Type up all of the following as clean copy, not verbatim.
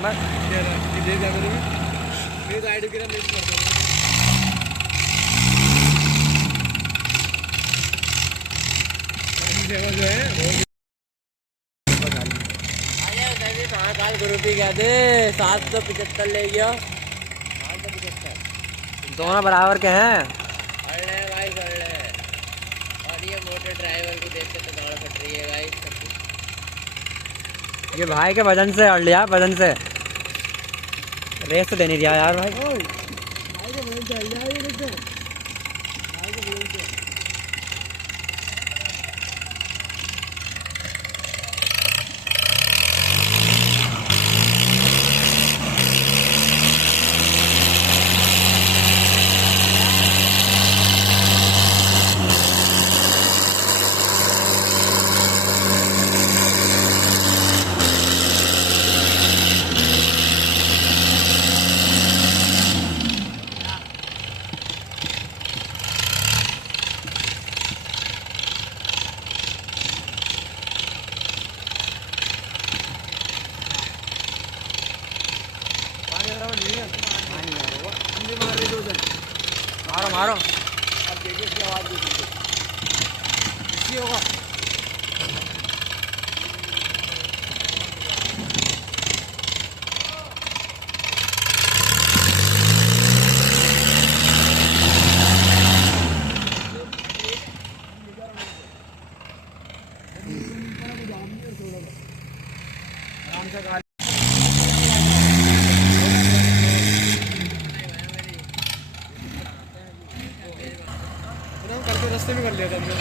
Mahakal group ही क्या थे 775 ले गया। 775 दोनों बराबर के हैं। अरे भाई और ये मोटर ड्राइवर को देख के तो गाड़ फट रही है भाई। ये भाई के वजन से अड़ लिया, वजन से रेस तो देने दिया यार भाई। भाई के वजन से अड़ लिया ये देखो, भाई के वजन से। मारो मारो, अब देखिए इसकी आवाज देखिए होगा। आराम से करके रास्ते में कर लिया था हमने।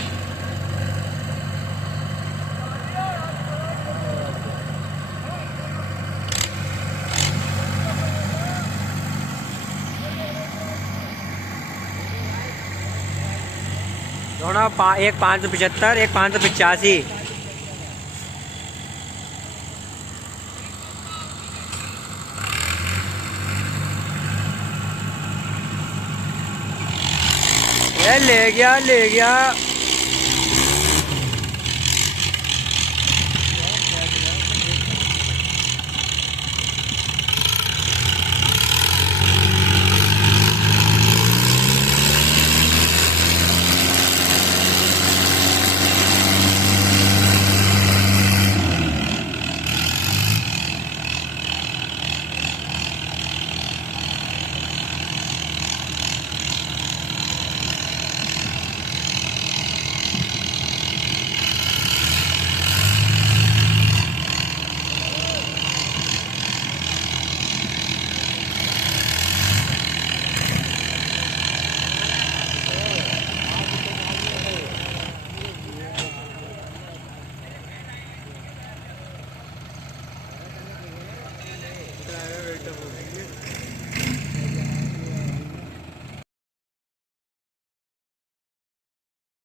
दोनों एक 575 एक 585। ले गया ले गया।